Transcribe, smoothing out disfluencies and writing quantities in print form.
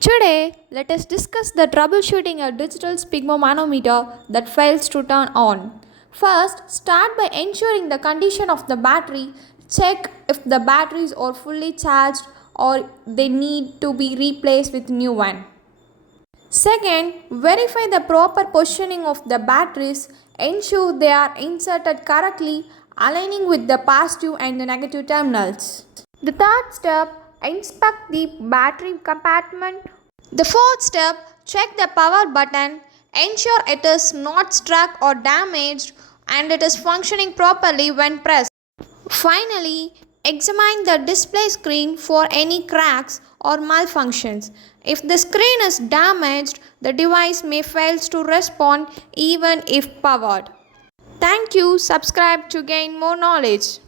Today, let us discuss the troubleshooting a digital sphygmomanometer that fails to turn on. First, start by ensuring the condition of the battery. Check if the batteries are fully charged or they need to be replaced with new one. Second, verify the proper positioning of the batteries. Ensure they are inserted correctly, aligning with the positive and the negative terminals. The third step, inspect the battery compartment. The fourth step, check the power button. Ensure it is not struck or damaged and it is functioning properly when pressed. Finally, examine the display screen for any cracks or malfunctions. If the screen is damaged, the device may fail to respond even if powered. Thank you. Subscribe to gain more knowledge.